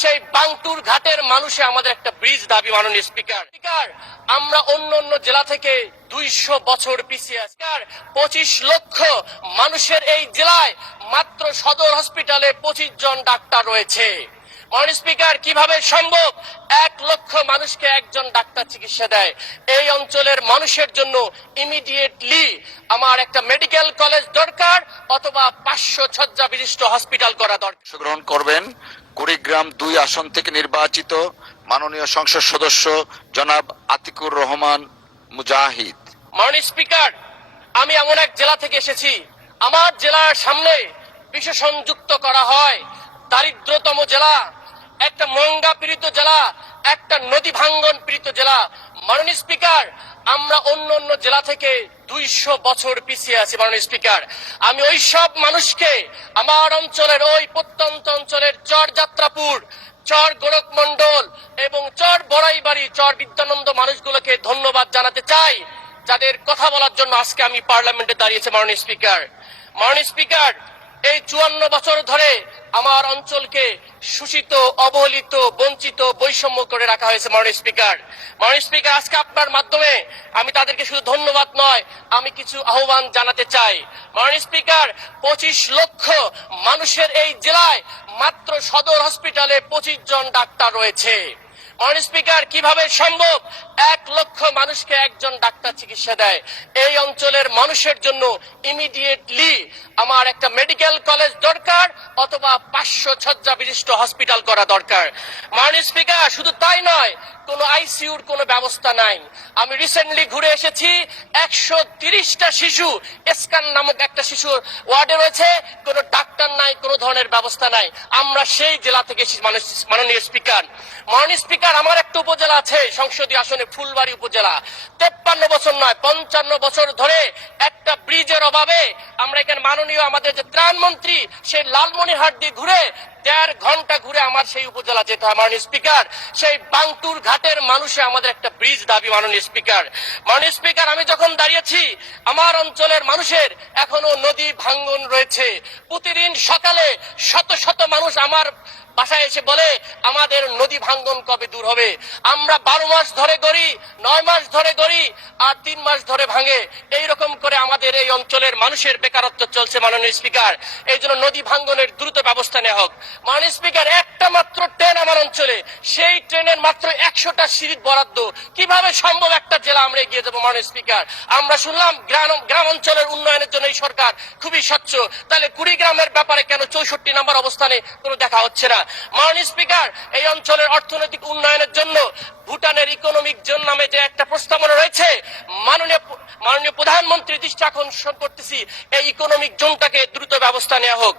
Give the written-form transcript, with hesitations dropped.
সেই বাংটুর ঘাটের মানুষে আমাদের একটা ব্রিজ দাবি মাননীয় স্পিকার। আমরা অন্য অন্য জেলা থেকে 200 বছর পিছিয়ে আছি। 25 লক্ষ মানুষের এই জেলায় মাত্র সদর হসপিটালে 25 জন ডাক্তার রয়েছে। মাননীয় স্পিকার, কিভাবে সম্ভব 1 লক্ষ মানুষকে একজন ডাক্তার চিকিৎসা দেয়? এই অঞ্চলের মানুষের জন্য ইমিডিয়েটলি আমার একটা মেডিকেল কলেজ দরকার, অথবা 500 শয্যা বিশিষ্ট হসপিটাল করা দরকার। অংশগ্রহণ করবেন কুড়িগ্রাম 2 আসন থেকে নির্বাচিত মাননীয় সংসদ সদস্য জনাব আতিকুর রহমান মুজাহিদ। মাননীয় স্পিকার, আমি এমন এক জেলা থেকে এসেছি, আমার জেলার সামনে বিশেষণ যুক্ত করা হয় দারিদ্রতম জেলা, একটা মঙ্গা পীড়িত জেলা, একটা নদী ভাঙ্গন পীড়িত জেলা। মাননীয় স্পিকার, আমরা অন্য অন্য জেলা থেকে 200 বছর পিছিয়ে আছি। মাননীয় স্পিকার, আমি ওই সব মানুষকে, আমার অঞ্চলের ওই প্রত্যন্ত অঞ্চলের চর যাত্রাপুর, চর গোরখমন্ডল এবং চর বড়াইবাড়ি, চর বিদ্যানন্দ মানুষগুলোকে ধন্যবাদ জানাতে চাই, যাদের কথা বলার জন্য আজকে আমি পার্লামেন্টে দাঁড়িয়েছি। মাননীয় স্পিকার, মাননীয় স্পিকার, এই 54 বছর ধরে আমার অঞ্চলকে শোষিত, অবহেলিত, বঞ্চিত, বৈষম্য করে রাখা হয়েছে। মাননীয় স্পিকার, মাননীয় স্পিকার, আজকে আপনার মাধ্যমে আমি তাদেরকে শুধু ধন্যবাদ নয়, আমি কিছু আহ্বান জানাতে চাই। মাননীয় স্পিকার, 25 লক্ষ মানুষের এই জেলায় মাত্র সদর হসপিটালে 25 জন ডাক্তার রয়েছে। মাননীয় স্পিকার, কিভাবে সম্ভব 1 লক্ষ মানুষকে একজন ডাক্তার চিকিৎসা দেয়? এই অঞ্চলের মানুষের জন্য ইমিডিয়েটলি আমার একটা মেডিকেল কলেজ দরকার, অথবা 500 শয্যা বিশিষ্ট হসপিটাল করা দরকার। মাননীয় স্পিকার, শুধু তাই নয়, কোনো আইসিইউর কোনো ব্যবস্থা নাই। আমি রিসেন্টলি ঘুরে এসেছি, 130টা শিশু এসকান নামক একটা শিশু ওয়ার্ডে রয়েছে, কোনো ডাক্তার নাই, কোনো ধরনের ব্যবস্থা নাই। আমরা সেই জেলা থেকে মাননীয় স্পিকার। মাননীয় স্পিকার, আমার একটা উপজেলা আছে সংসদীয় আসনে, ফুলবাড়ি উপজেলা। 53 বছর নয়, 55 বছর ধরে একটা ব্রিজের অভাবে আমরা এখানে মাননীয় আমাদের যে ত্রাণমন্ত্রী, সেই লালমনিরহাট দিয়ে ঘুরে 1.5 ঘন্টা ঘুরে আমার সেই উপজেলা যেতে হয়। মাননীয় স্পিকার, সেই বাংটুর ঘাটের মানুষে আমাদের একটা ব্রিজ দাবি। মাননীয় স্পিকার, মাননীয় স্পিকার, আমি যখন দাঁড়িয়েছি, আমার অঞ্চলের মানুষের এখনো নদী ভাঙ্গন রয়েছে। প্রতিদিন সকালে শত শত মানুষ আমার বাসায় এসে বলে, আমাদের নদী ভাঙ্গন কবে দূর হবে? আমরা 12 মাস ধরে গড়ি, 9 মাস ধরে গড়ি, আর 3 মাস ধরে ভাঙে। এইরকম করে আমাদের এই অঞ্চলের মানুষের বেকারত্ব চলছে। মাননীয় স্পিকার, এই জন্য নদী ভাঙ্গনের দ্রুত ব্যবস্থা নেওয়া হোক। মাননীয় স্পিকার, একটা মাত্র ট্রেন আমার অঞ্চলে, সেই ট্রেনের মাত্র 100টা সিট বরাদ্দ। কিভাবে সম্ভব একটা জেলা আমরা এগিয়ে যাবো? মাননীয় স্পিকার, আমরা শুনলাম গ্রাম অঞ্চলের উন্নয়নের জন্য এই সরকার খুবই স্বচ্ছ, তাহলে কুড়িগ্রামের ব্যাপারে কেন 64 নম্বর অবস্থানে কোনো দেখা হচ্ছে না? মাননীয় স্পিকার, এই অঞ্চলের অর্থনৈতিক উন্নয়নের জন্য ভুটানের ইকোনমিক জোন নামে যে একটা প্রস্তাবনা রয়েছে, মাননীয় প্রধানমন্ত্রী দৃষ্টি আকর্ষণ করতেছি, এই ইকোনমিক জোনটাকে দ্রুত ব্যবস্থা নেওয়া হোক।